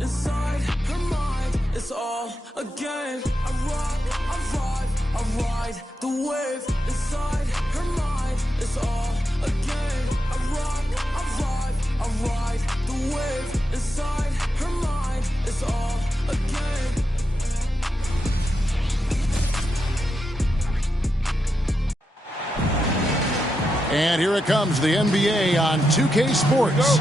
inside her mind. It's all a game. I rock, I ride, I ride the wave inside her mind. It's all a game. I rock, I ride, I ride the wave inside her mind. It's all a game. And here it comes, the NBA on 2K Sports.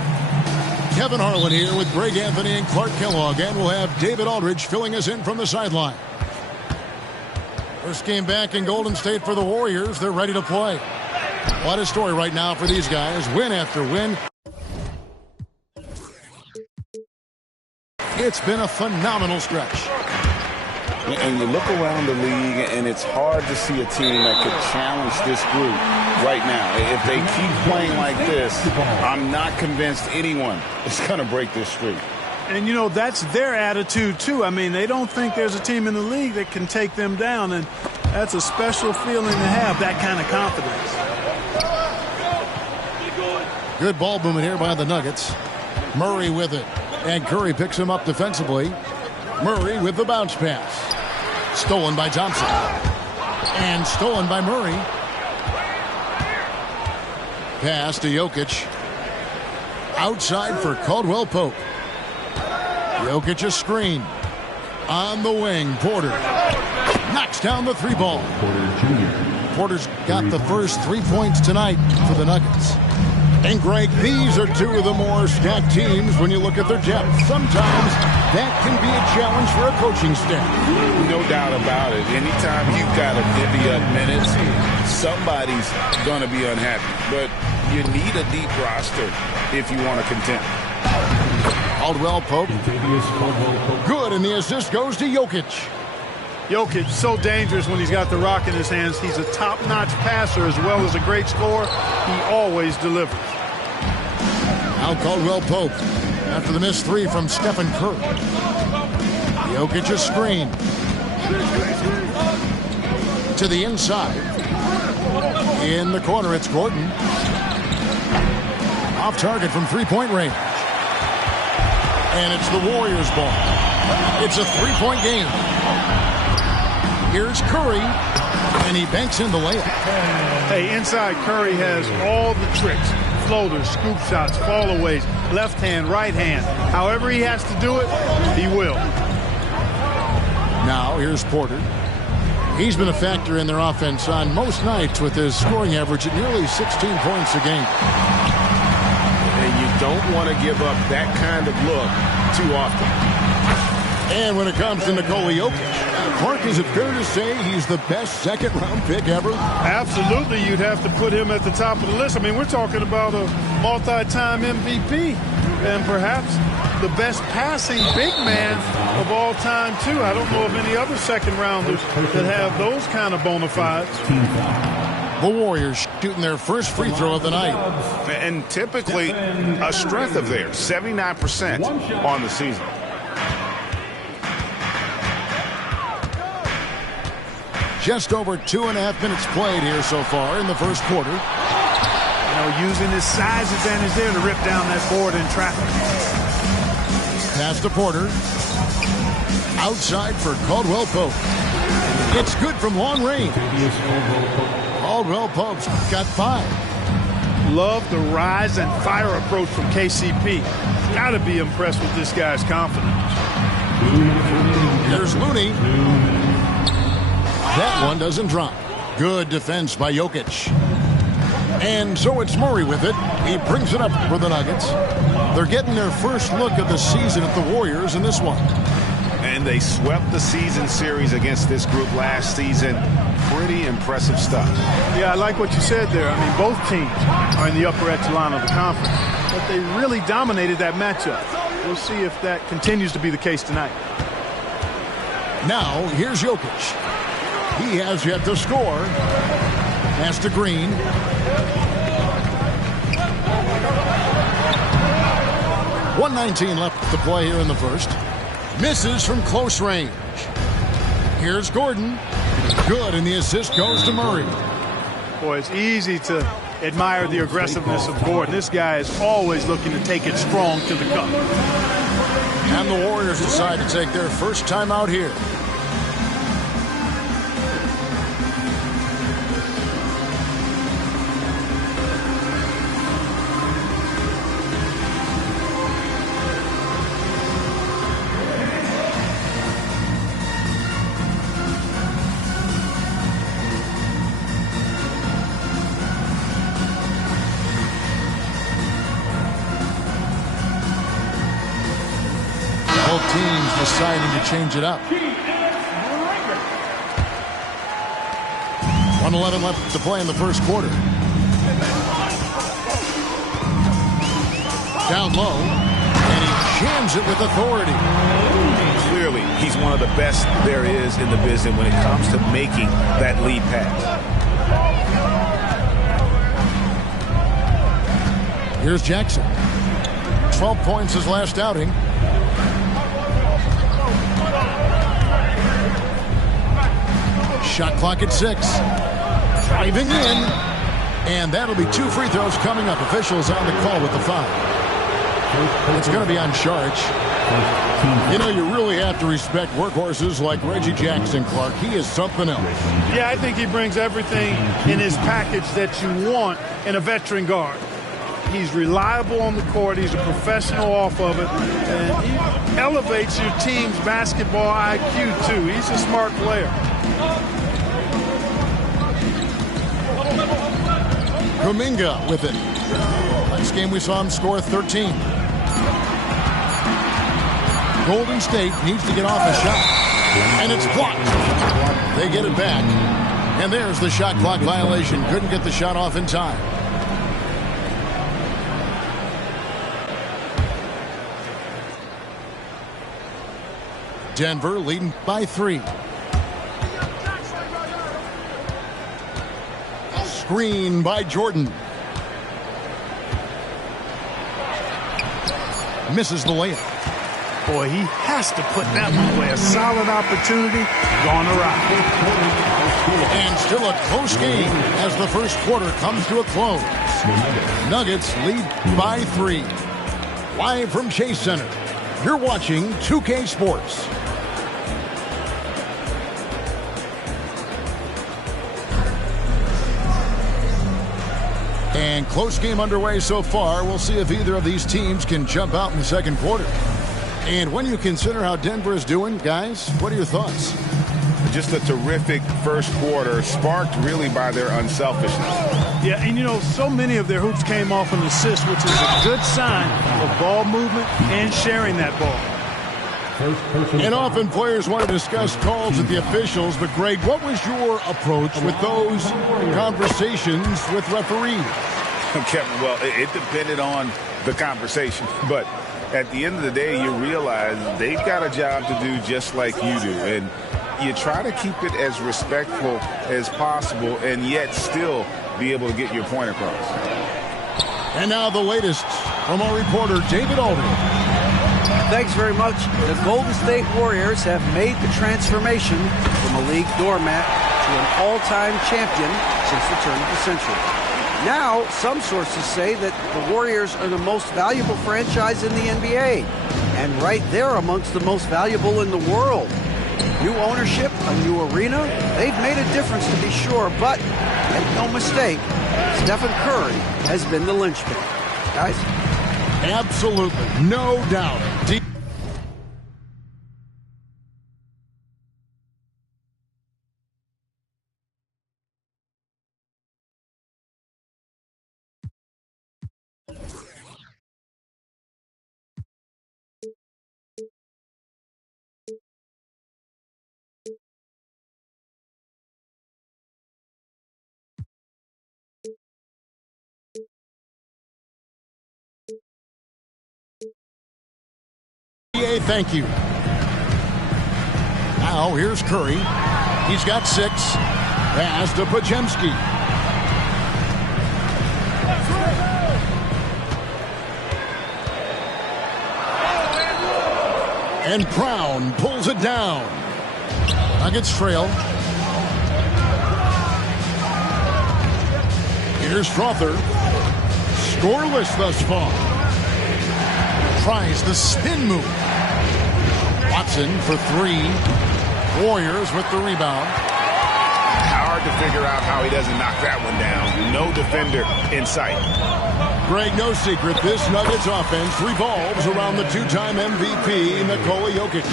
Kevin Harlan here with Greg Anthony and Clark Kellogg, and we'll have David Aldridge filling us in from the sideline. First game back in Golden State for the Warriors. They're ready to play. What a story right now for these guys. Win after win. It's been a phenomenal stretch. And you look around the league, and it's hard to see a team that could challenge this group right now. If they keep playing like this, I'm not convinced anyone is going to break this streak. And, you know, that's their attitude, too. I mean, they don't think there's a team in the league that can take them down, and that's a special feeling to have, that kind of confidence. Good ball movement here by the Nuggets. Murray with it, and Curry picks him up defensively. Murray with the bounce pass. Stolen by Thompson. And stolen by Murray. Pass to Jokic. Outside for Caldwell Pope. Jokic a screen. On the wing, Porter. Knocks down the three ball. Porter's got the first 3 points tonight for the Nuggets. And Greg, these are two of the more stacked teams when you look at their depth. Sometimes that can be a challenge for a coaching staff. No doubt about it. Anytime you've got to divvy up minutes, somebody's going to be unhappy. But you need a deep roster if you want to contend. Caldwell Pope. Good, and the assist goes to Jokic. Jokic, so dangerous when he's got the rock in his hands. He's a top-notch passer as well as a great scorer. He always delivers. Now Caldwell Pope after the missed three from Stephen Curry. Jokic a screen. To the inside. In the corner, it's Gordon. Off target from three-point range. And it's the Warriors' ball. It's a three-point game. Here's Curry, and he banks in the layup. Hey, inside Curry has all the tricks. Floaters, scoop shots, fallaways, left hand, right hand. However he has to do it, he will. Now, here's Porter. He's been a factor in their offense on most nights with his scoring average at nearly 16 points a game. And you don't want to give up that kind of look too often. And when it comes to Nikola Jokic, Clark, is it fair to say he's the best second-round pick ever? Absolutely, you'd have to put him at the top of the list. I mean, we're talking about a multi-time MVP and perhaps the best passing big man of all time, too. I don't know of any other second-rounders that have those kind of bona fides. The Warriors shooting their first free throw of the night. And typically a strength of theirs, 79% on the season. Just over 2.5 minutes played here so far in the first quarter. You know, using his size advantage there to rip down that board in traffic. Pass to Porter. Outside for Caldwell Pope. It's good from long range. Caldwell Pope's got 5. Love the rise and fire approach from KCP. Got to be impressed with this guy's confidence. There's Looney. That one doesn't drop. Good defense by Jokic. And so it's Murray with it. He brings it up for the Nuggets. They're getting their first look of the season at the Warriors in this one. And they swept the season series against this group last season. Pretty impressive stuff. Yeah, I like what you said there. I mean, both teams are in the upper echelon of the conference. But they really dominated that matchup. We'll see if that continues to be the case tonight. Now, here's Jokic. He has yet to score. Pass to Green. .119 left to play here in the first. Misses from close range. Here's Gordon. Good, and the assist goes to Murray. Boy, it's easy to admire the aggressiveness of Gordon. This guy is always looking to take it strong to the cup. And the Warriors decide to take their first time out here. Both teams deciding to change it up. 1:11 left to play in the first quarter. Down low, and he jams it with authority. Clearly, he's one of the best there is in the business when it comes to making that lead pass. Here's Jackson. 12 points his last outing. Shot clock at 6. Driving in. And that'll be 2 free throws coming up. Officials on the call with the foul. It's going to be on Sharch. You know, you really have to respect workhorses like Reggie Jackson, Clark. He is something else. Yeah, I think he brings everything in his package that you want in a veteran guard. He's reliable on the court. He's a professional off of it. And he elevates your team's basketball IQ, too. He's a smart player. Kuminga with it. Last game we saw him score 13. Golden State needs to get off a shot. And it's blocked. They get it back. And there's the shot clock violation. Couldn't get the shot off in time. Denver leading by 3. Screen by Jordan. Misses the layup. Boy, he has to put that one away. A solid opportunity gone awry. And still a close game as the first quarter comes to a close. Nuggets lead by 3. Live from Chase Center, you're watching 2K Sports. And close game underway so far. We'll see if either of these teams can jump out in the second quarter. And when you consider how Denver is doing, guys, what are your thoughts? Just a terrific first quarter, sparked really by their unselfishness. Yeah, and you know, so many of their hoops came off an assist, which is a good sign of ball movement and sharing that ball. And often players want to discuss calls with the officials, but Greg, what was your approach with those conversations with referees? Kevin, well, it depended on the conversation, but at the end of the day, you realize they've got a job to do just like you do, and you try to keep it as respectful as possible and yet still be able to get your point across. And now the latest from our reporter, David Aldridge. Thanks very much. The Golden State Warriors have made the transformation from a league doormat to an all-time champion since the turn of the century. Now, some sources say that the Warriors are the most valuable franchise in the NBA, and right there amongst the most valuable in the world. New ownership, a new arena, they've made a difference to be sure, but make no mistake, Stephen Curry has been the linchpin. Guys? Absolutely, no doubt. Thank you. Now here's Curry. He's got 6. Pass to Podziemski. And Brown pulls it down. Nuggets trail. Here's Strother. Scoreless thus far. Tries the spin move. Watson for three. Warriors with the rebound. Hard to figure out how he doesn't knock that one down. No defender in sight. Greg, no secret, this Nuggets offense revolves around the two-time MVP, Nikola Jokic.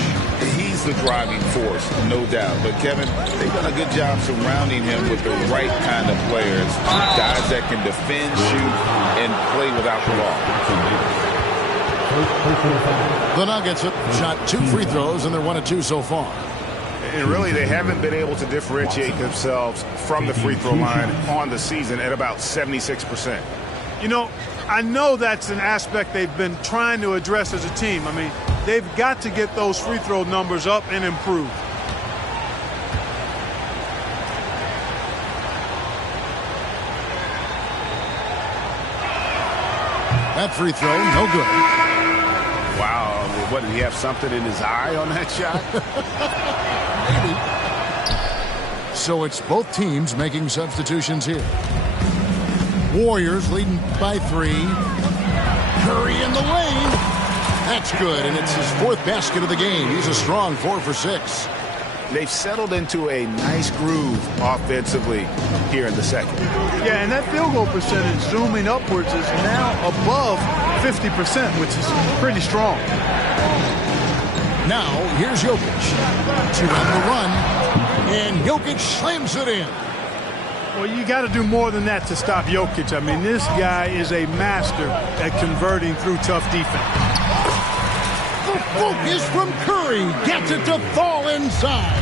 He's the driving force, no doubt. But, Kevin, they've done a good job surrounding him with the right kind of players. Guys that can defend, shoot, and play without the ball. The Nuggets have shot 2 free throws, and they're 1 of 2 so far. And really, they haven't been able to differentiate themselves from the free throw line on the season at about 76%. You know, I know that's an aspect they've been trying to address as a team. I mean, they've got to get those free throw numbers up and improve. That free throw, no good. Wow, what, did he have something in his eye on that shot? Maybe. So it's both teams making substitutions here. Warriors leading by 3. Curry in the lane. That's good, and it's his 4th basket of the game. He's a strong 4 for 6. They've settled into a nice groove offensively here in the second. Yeah, and that field goal percentage zooming upwards is now above 50%, which is pretty strong. Now, here's Jokic to end the run, and Jokic slams it in. Well, you got to do more than that to stop Jokic. I mean, this guy is a master at converting through tough defense. The focus from Curry gets it to fall inside.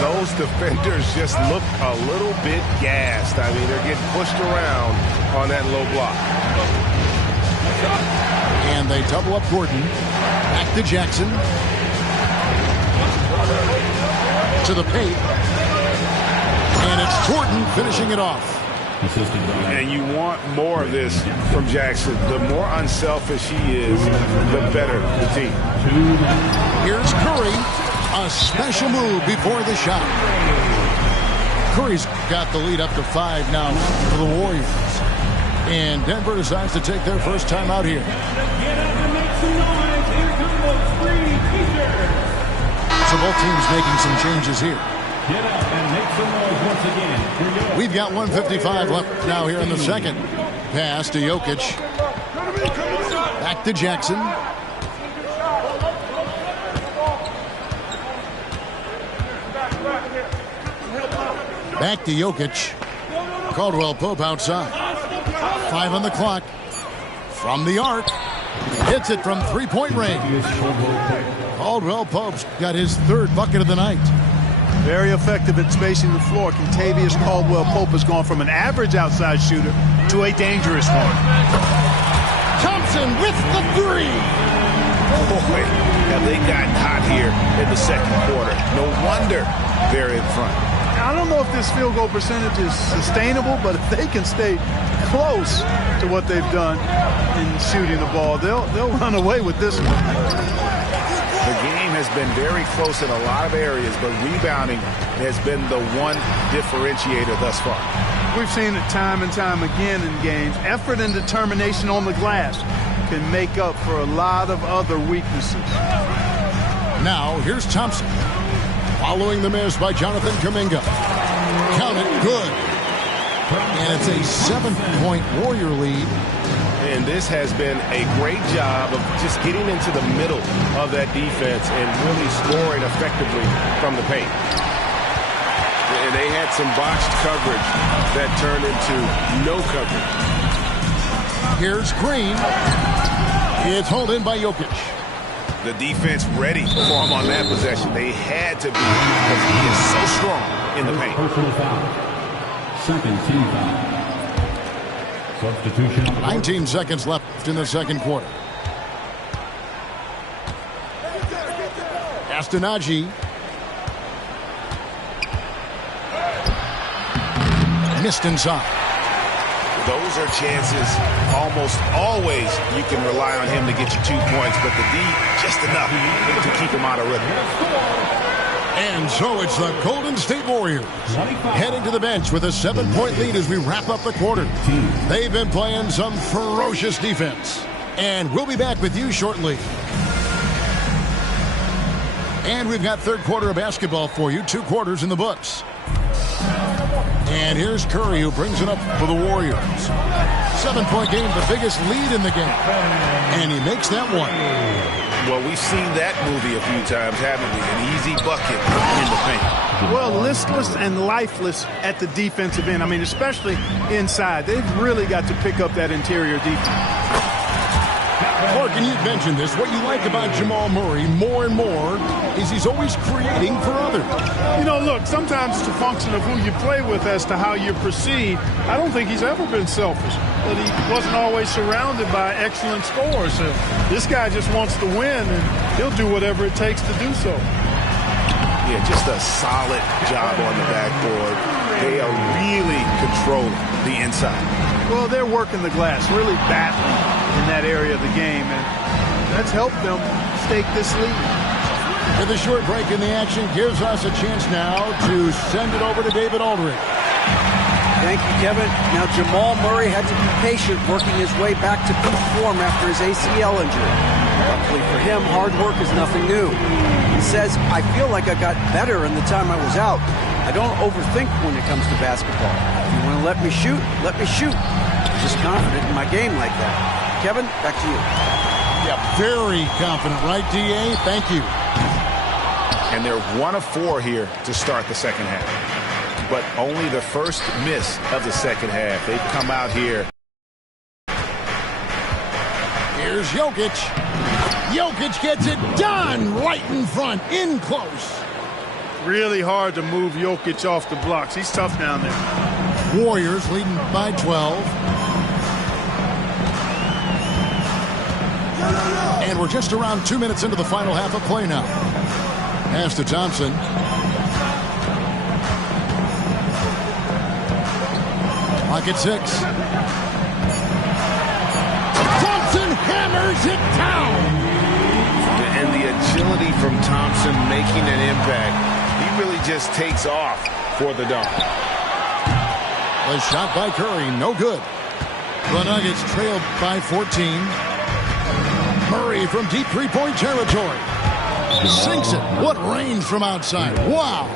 Those defenders just look a little bit gassed. I mean, they're getting pushed around on that low block. And they double up Gordon. Back to Jackson. To the paint. And it's Gordon finishing it off. And you want more of this from Jackson. The more unselfish he is, the better the team. Here's Curry. A special move before the shot. Curry's got the lead up to 5 now for the Warriors. And Denver decides to take their first time out here. So both teams making some changes here. Get up and make some noise once again. We've got 1:55 left now here in the second. Pass to Jokic. Back to Jackson. Back to Jokic. Caldwell Pope outside. 5 on the clock. From the arc. Hits it from 3-point range. Caldwell Pope's got his 3rd bucket of the night. Very effective at spacing the floor. Kentavious Caldwell-Pope has gone from an average outside shooter to a dangerous one. Thompson with the 3. Boy, have they gotten hot here in the second quarter. No wonder they're in front. I don't know if this field goal percentage is sustainable, but if they can stay close to what they've done in shooting the ball, they'll run away with this one. The game has been very close in a lot of areas, but rebounding has been the one differentiator thus far. We've seen it time and time again in games. Effort and determination on the glass can make up for a lot of other weaknesses. Now, here's Thompson. Following the miss by Jonathan Kuminga. Count it, good. And it's a 7-point Warrior lead. And this has been a great job of just getting into the middle of that defense and really scoring effectively from the paint. And they had some botched coverage that turned into no coverage. Here's Green. It's hauled in by Jokic. The defense ready for him on that possession. They had to be because he is so strong in the paint. Personal foul. Second team foul. Substitution. 19 seconds left in the second quarter. Astonagi. Missed inside. Those are chances almost always you can rely on him to get you 2 points, but the D just enough to keep him out of rhythm. And so it's the Golden State Warriors heading to the bench with a 7-point lead as we wrap up the quarter. They've been playing some ferocious defense. And we'll be back with you shortly. And we've got third quarter of basketball for you. 2 quarters in the books. And here's Curry, who brings it up for the Warriors. 7-point game, the biggest lead in the game. And he makes that one. Well, we've seen that movie a few times, haven't we? An easy bucket in the paint. Well, listless and lifeless at the defensive end. I mean, especially inside. They've really got to pick up that interior defense. Mark, and you've mentioned this. What you like about Jamal Murray more and more is he's always creating for others. You know, look, sometimes it's a function of who you play with as to how you're perceived. I don't think he's ever been selfish, but he wasn't always surrounded by excellent scorers. So this guy just wants to win, and he'll do whatever it takes to do so. Yeah, just a solid job on the backboard. They are really controlling the inside. Well, they're working the glass, really battling in that area of the game, and that's helped them stake this lead. With a short break in the action, gives us a chance now to send it over to David Aldridge. Thank you, Kevin. Now, Jamal Murray had to be patient working his way back to peak form after his ACL injury. Luckily for him, hard work is nothing new. He says, I feel like I got better in the time I was out. I don't overthink when it comes to basketball. If you want to let me shoot, let me shoot. I'm just confident in my game like that. Kevin, back to you. Yeah, very confident, right, D.A.? Thank you. And they're 1 of 4 here to start the second half. But only the first miss of the second half. They've come out here. Here's Jokic. Jokic gets it done right in front, in close. Really hard to move Jokic off the blocks. He's tough down there. Warriors leading by 12. And we're just around 2 minutes into the final half of play now. Pass to Thompson. Clock at 6. Thompson hammers it down. And the agility from Thompson making an impact. He really just takes off for the dunk. The shot by Curry, no good. The Nuggets trailed by 14. Murray from deep three-point territory. Sinks it. What range from outside. Wow.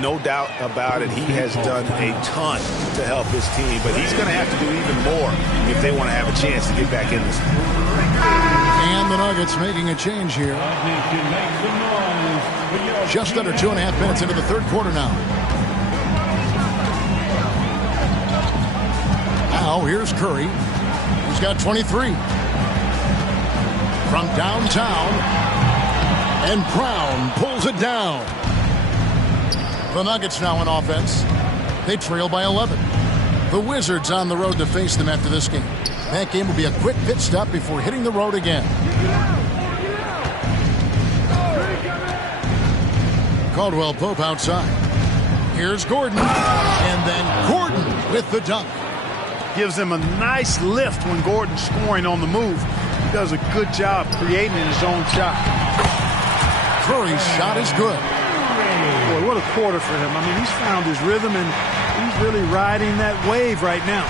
No doubt about it. He has done a ton to help his team, but he's going to have to do even more if they want to have a chance to get back in this. And the Nuggets making a change here. Just under 2.5 minutes into the third quarter now. Now here's Curry. He's got 23. From downtown, and Brown pulls it down. The Nuggets now in offense. They trail by 11. The Wizards on the road to face them after this game. That game will be a quick pit stop before hitting the road again. Caldwell Pope outside. Here's Gordon. And then Gordon with the dunk. Gives him a nice lift when Gordon's scoring on the move. He does a good job creating his own shot. Curry's shot is good. Boy, what a quarter for him. I mean, he's found his rhythm, and he's really riding that wave right now.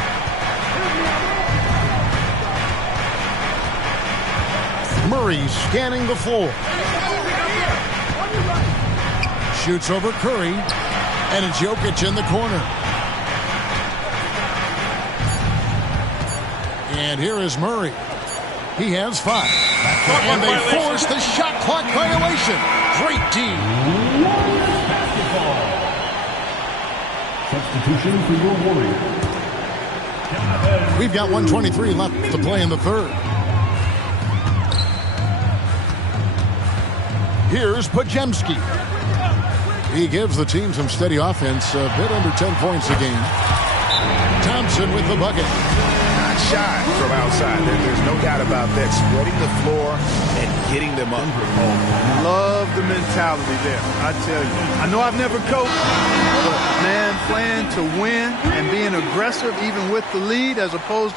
Murray scanning the floor. Shoots over Curry, and it's Jokic in the corner. And here is Murray. He has 5. And they force the shot clock violation. Great D. Substitution for your Warriors. We've got 1:23 left to play in the third. Here's Pajemski. He gives the team some steady offense, a bit under 10 points a game. Thompson with the bucket. Shot from outside. There's no doubt about that. Spreading the floor and getting them up. Love the mentality there, I tell you. I know I've never coached, but man, playing to win and being aggressive even with the lead as opposed to